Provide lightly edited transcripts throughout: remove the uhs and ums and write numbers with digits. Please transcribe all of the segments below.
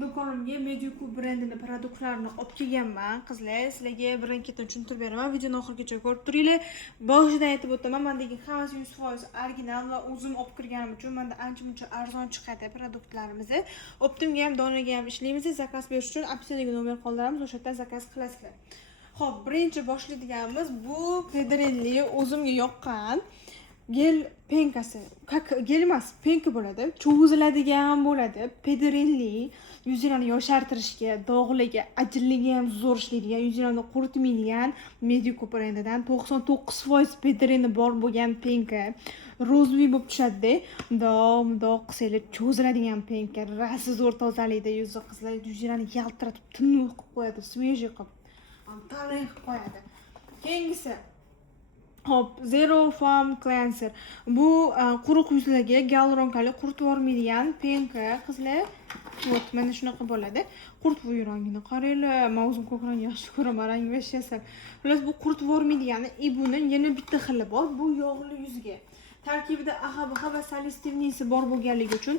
Do'konimga Mediku brendini produktlarini olib kelganman. Qizlar, sizlarga birin-ketin tushuntirib beraman. Videoni oxirigacha ko'rib turinglar. Boshidan aytib o'taman, mendagi hammasi 100% original va o'zim olib kirganim uchun menda ancha-muncha arzon chiqadi produktlarimizni. Optimga ham, donaga ham ishlaymiz. Zakaz berish uchun opsiyadagi nomer qoldiramiz, o'sha yerdan zakaz qilasizlar. Xo'p, birinchi boshlaydiganimiz bu Pedrinli o'zimga yoqqan gel penkasi. Gel emas, penka bo'ladi. Cho'ziladigan bo'ladi. Pedrinli yuzinglarni yoshartirishga, dog'larga, ajinlarga ham zo'r ishlaydigan, yuzinglarni quritmaydigan Mediku brendidan 99% pedrini bor bo'lgan penka. Rozviy bo'lib tushadi-da. Mundoq qilsanglar cho'ziladigan penka. Rasi zo'r tozalaydi, yuzni qizlar yuzinglarni yaltiratib, tiniq qilib qo'yadi, svejiy qilib. Talay qilib qo'yadi. Keyingisi Hop, Zero Foam Cleanser. Bu quruq yuzlarga gyaluronkali quritib yubormaydigan penka. Qizlar, вот, mana shunaqa bo'ladi. Quritib yurangini qaranglar. Men o'zim ko'k rang yaxshi ko'raman, rang vashiyasam. Xullas, bu quritib yubormaydigan, buni yana bitta xili bor. Bu yog'li yuzga. Tarkibida AHA va salistivnisi bor bo'lganligi uchun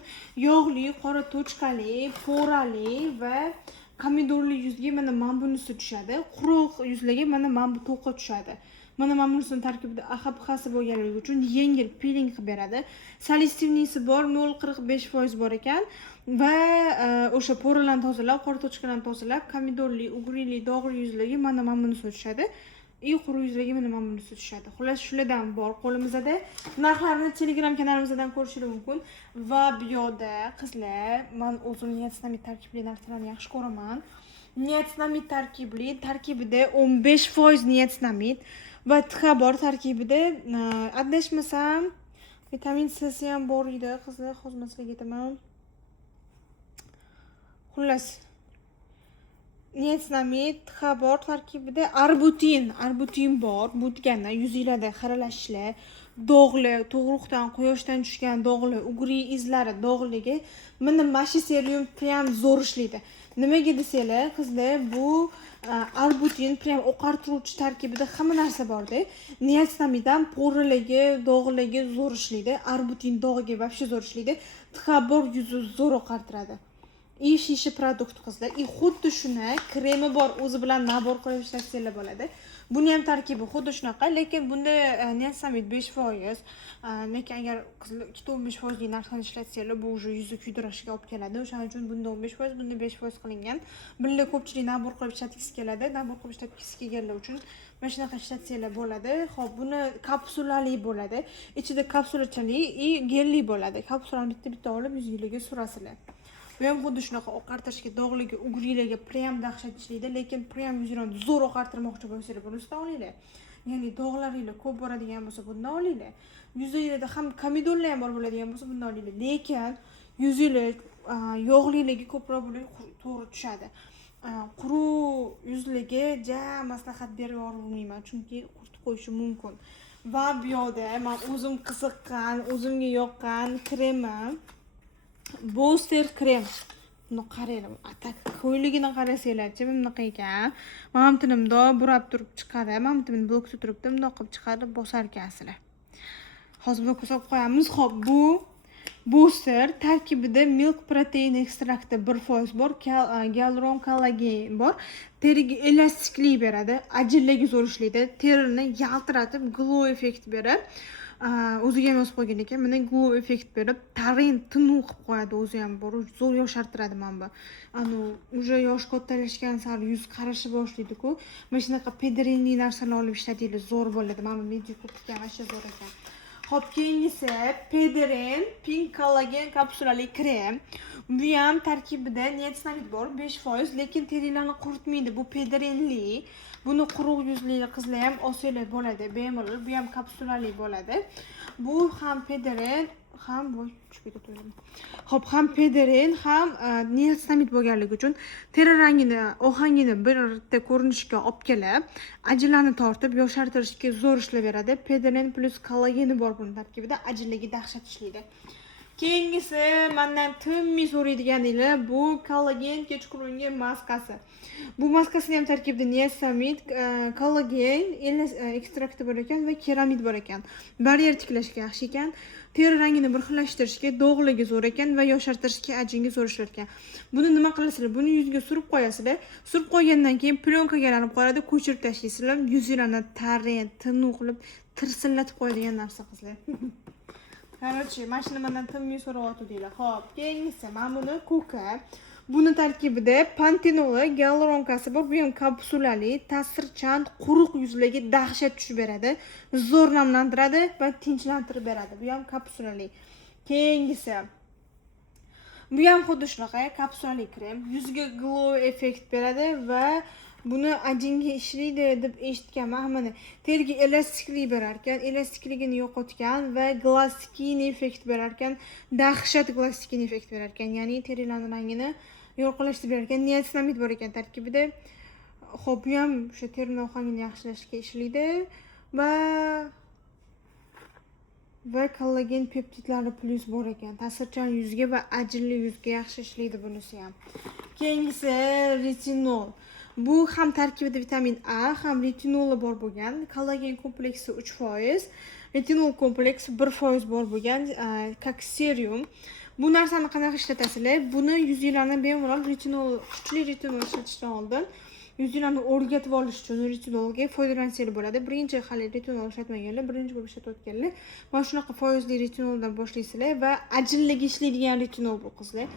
yog'li, qora tochkali, porali va pomidorli yuzga mana bunisi tushadi. Quruq yuzlarga mana bu to'qa tushadi. Mana bunisini tarkibida AHA bo'lganligi uchun yengil peeling qilib beradi. Salistivnisi bor, 0,45% bor ekan va o'sha poralarni tozalab, qora tochkalarni tozalab, pomidorli, ugrili, dog'li yuzlarga mana bunisi tushadi. Quruq yuzlarga mana bunisi tushadi. Xullas, shulardan bor qo'limizda. Narxlarini Telegram kanalimizdan ko'rishingiz mumkin. Va bu yoqda qizlar, men o'zim niyatsizlanib tarkibli narsalarni yaxshi ko'raman. Niyatsizlanib tarkibida 15% niyatsizlanib va TH bor tarkibida. Adashmasam, vitamin C ham bor edi. Qizlar, hozir sizlarga aytaman. Xullas, niyatsizlanib TH bor tarkibida. Arbutin bor. Bu degani yuzinglarda xiralashlar, dog'lar, tug'ruqdan, quyoshdan tushgan dog'lar, ugri izlari, dog'ligi mana shu serum prям zo'r ishlaydi. Nimaga desanglar, qizlar, bu arbutin prям oqartiruvchi tarkibida hamma narsa bor-da. Niacinamiddan poralarga, dog'larga zo'r ishlaydi. Arbutin dog'iga вообще zo'r ishlaydi. TH bor yuzni zo'r oqartiradi. Shishi produkt qizlar. Xuddi shuni kremi bor, o'zi bilan nabor qilib ishlatsanglar bo'ladi. Buni ham tarkibi xuddi shunaqa, lekin bunda niacinamid 5%. Lekin agar qizlar 2-15% lik narxni ishlatsanglar, bu уже yuzni kuydirishga olib keladi. O'shaning uchun bunda 15%, bunda 5% qilingan. Bunda ko'pchilik nabor qilib ishlatgisi keladi. Nabor qilib ishlatgisi kelganlar uchun mana shunaqa ishlatsanglar bo'ladi. Xo'p, buni kapsulali bo'ladi. Ichida kapsulachali gelli bo'ladi. Kapsulani bitta-bitta olib yuzingizga surasizlar. Bu ham xuddi shunaqa oqartirishga, dog'larga, ugrilarga prям dahshat ishlaydi, lekin prям yuzinglarni zo'r oqartirmoqchi bo'lsangiz, bunisidan olinglar. Ya'ni dog'laringlar ko'p boradigan bo'lsa, bundan olinglar. Yuzinglarda ham pomidorlar ham bor bo'ladigan bo'lsa, bundan olinglar. Lekin yuzinglar yog'lilarga ko'proq bo'lib to'g'ri tushadi. Quruq yuzlarga maslahat berib yubormayman, chunki quritib qo'yishi mumkin. Va bu yoqda men o'zim qiziqqan, o'zimga yoqqan kremim Booster krem. Buni qaranglar, atak ko'yligini qarasanglar-chi, bunaqa ekan. Men tinimda burab turib chiqadi. Men tinimni blokda turibdi, bundoq qilib chiqarib bosar ekansizlar. Hozir buni ko'rsatib qo'yamiz. Xo'p, bu booster tarkibida milk protein ekstrakti 1% bor, gyaluron kollagen bor. Teriga elastiklik beradi, ajinlarga zo'r ishlaydi, terini yaltiratib glow effekt beradi. O'ziga ham yozib qo'ygan ekan, mana glow effekt berib, tarin tiniq qilib qo'yadi, o'zi ham bor, zo'r yoshartiradi mana bu. Уже yosh kattalashgan sari yuz qarashni boshlaydi-ku. Mana shunaqa pedrinli narsalarni olib ishlatinglar, zo'r bo'ladi. Mana Mediku ham asha zo'r ekan. Xo'p, keyingisi Pedrin Pink Collagen kapsulali krem. Bu ham tarkibida niacinamid bor, 5%, lekin teringlarni quritmaydi. Bu pedrinli. Buni quruq yuzli qizlar ham olsanglar bo'ladi, bemalol. Bu ham kapsulali bo'ladi. Bu ham pedrin, ham Xo'p, ham pedrin, ham niacinamid bo'lganligi uchun teri rangini, ohangini birta ko'rinishga olib kelib, ajinlarni tortib, yoshartirishga zo'r ishlab beradi. Pedrin plus kollageni bor buni tarkibida, ajinlarga dahshat ishlaydi. Keyingisi mendan tinmay so'raydiganinglar bu kollagen kechqurungi maskasi. Bu maskasini ham tarkibida niasinamid, kollagen, ekstrakti bor ekan va keramid bor ekan. Baryer tiklashga yaxshi ekan, teri rangini bir xillashtirishga, dog'ligi zo'r ekan va yoshartirishga, ajinga zo'r ishlar ekan. Buni nima qilasizlar? Buni yuzga surib qo'yasizlar. Surib qo'ygandan keyin plyonkaga aylanib qoladi, ko'chirib tashlaysizlar. Yuzinglarni tarang, tiniq qilib tirsillatib qo'yadigan narsa qizlar. Короче, mashina mendan tinmay so'rayotdinglar. Xo'p, keyingisi mana buni ko'ka. Buni tarkibida pantenoli, gialuronkasi bor. Bu ham kapsulali, ta'sirchan, quruq yuzlarga dahshat tushib beradi. Zo'r namlantiradi va tinchlantirib beradi. Bu ham kapsulali. Keyingisi bu ham xuddi shunaqa kapsulali krem. Yuzga glow effekt beradi va buni ajinga ishlaydi deb eshitganman. Mana teriga elastiklik berar ekan, elastikligini yo'qotgan va glass skin effekt berar ekan, dahshat glass skin effekt berar ekan. Ya'ni terilarning rangini yorqinlashtirib berar ekan. Niasinamid bor ekan tarkibida. Xo'p, bu ham o'sha terini ohangini yaxshilashga ishlaydi va kollagen peptidlari plus bor ekan. Ta'sirchan yuzga va ajinli yuzga yaxshi ishlaydi bunisi ham. Keyingisi retinol. Bu ham tarkibida vitamin A, ham retinoli bor bo'lgan. Kollagen kompleksi 3%, retinol kompleksi 1% bor bo'lgan, как serum. Bu narsani qanaqa ishlatasizlar? Buni yuzinglarni bemalol retinol, kuchli retinol ishlatishdan oldin yuzinglarni o'rgatib olish uchun retinolga foydalansanglar bo'ladi. Birinchi hali retinol ishlatmaganlar, birinchi bo'lib ishlatayotganlar, mana shunaqa foizli retinoldan boshlaysizlar va ajinlarga ishlaydigan retinol bu qizlar.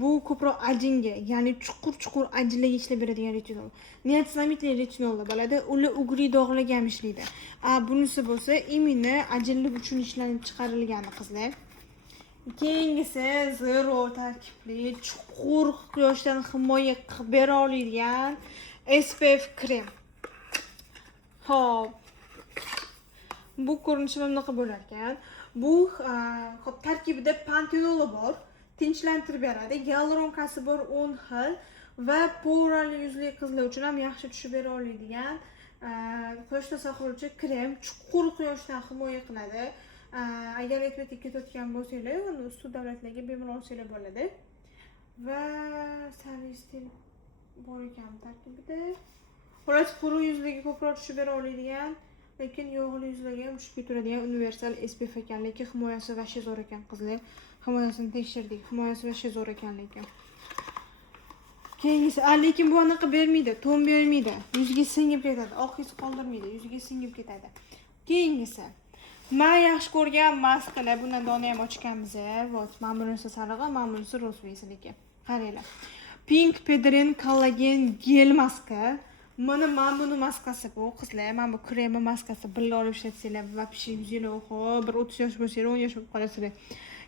Bu ko'proq ajinga, ya'ni chuqur ajinlarga ishlab beradigan retinol. Niasinamidli retinollar bo'ladi, ular ugri dog'larga ham ishlaydi. Bunisi bo'lsa immuniy ajinlik uchun ishlanib chiqarilgan qizlar. Keyingisi zero tarkibli, chuqur quyoshdan himoya qilib bera oladigan SPF krem. Xo'p. Bu ko'rinishi mana bunaqa bo'lar ekan. Bu xo'p tarkibida pantenoli bor. Tinchlantirib beradi. Gialuronkasi bor 10 xil va porali yuzli qizlar uchun ham yaxshi tushib bera oladigan quyoshdan saqlovchi krem, chuqur quyoshdan himoya qiladi. Agar ertaga ketayotgan bo'lsanglar, uni ustun davlatlarga bemalol olsanglar bo'ladi. Va saristil bor ekan tarkibida. Xo'roz quruq yuzlarga ko'proq tushib bera oladigan, lekin yog'li yuzlarga ham tushib ketaveradigan universal SPF ekan, lekin himoyasi vasha zo'r ekan qizlar. Himoyasini tekshirdik. Himoyasi vasha zo'r ekan lekin. Keyingisi, lekin bu anaqa bermaydi, to'n bermaydi. Yuzga singib ketadi, oq iz qoldirmaydi, yuzga singib ketadi. Keyingisi, men yaxshi ko'rgan maskalar, bundan dona ham ochganmiz. Vot, men bunisi sarig'i, men bunisi rozvesi lekin. Qaranglar. Pink Pedrin Collagen gel maska. Mana buni maskasi bu qizlar, mana bu kremi maskasi birga olib ishlatsanglar, вообще yuzinglar oxo, bir 30 yosh bo'lsa, 10 yosh bo'lib qolasizlar.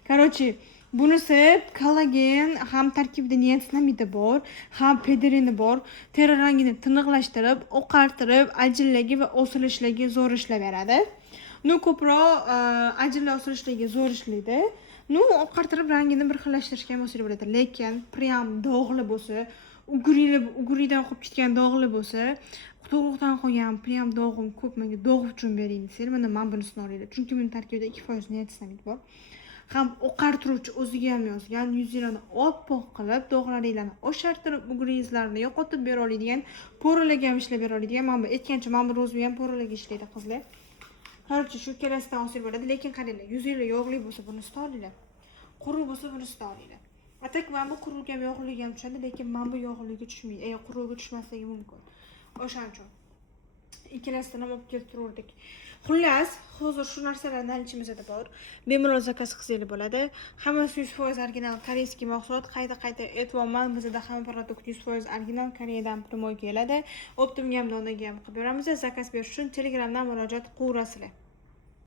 Короче, bunisi kollagen ham tarkibida niasinamidi bor, ham pedrini bor. Teri rangini tiniqlashtirib, oqartirib, ajinlarga va osilishlarga zo'r ishlab beradi. Ko'proq ajinlar osilishlarga zo'r ishlaydi. Oqartirib rangini bir xillashtirishga ham bo'lsa bo'ladi. Lekin prям dog'li bo'lsa, ugridan qolib ketgan dog'li bo'lsa, qutuqdan qolgan prям dog'im ko'p, menga dog' uchun bering desanglar, mana men bunisini olinglar. Chunki buning tarkibida 2% niasinamid bor. Ham oqartiruvchi o'ziga ham yozgan, yuzinglarni oppoq qilib, dog'laringlarni oshartirib, ugri izlarini yo'qotib bera oladigan, poralarga ham ishlab bera oladigan. Men bu aytgancha, men bu rozvi ham poralarga ishlaydi qizlar. Короче, shu kelasidan olsangiz bo'ladi, lekin qaranglar, yuzinglar yog'li bo'lsa bunisini olinglar. Quruq bo'lsa bunisini olinglar. Atak men bu quruq ham yog'liga ham tushadi, lekin men bu yog'liga tushmaydi. Quruqga tushmasligi mumkin. O'shaning uchun ikkalasidan ham olib kelib turardik. Xullas, hozir shu narsalarni ichimizda bor. Bemalol zakaz qilsangiz bo'ladi. Hammasi 100% original koreyskiy mahsulot. Qayta aytyapman, bizda hamma produkt 100% original Koreyadan primoy keladi. Optimga ham donaga ham qilib beramiz. Zakaz berish uchun Telegramdan murojaat qilaverasizlar.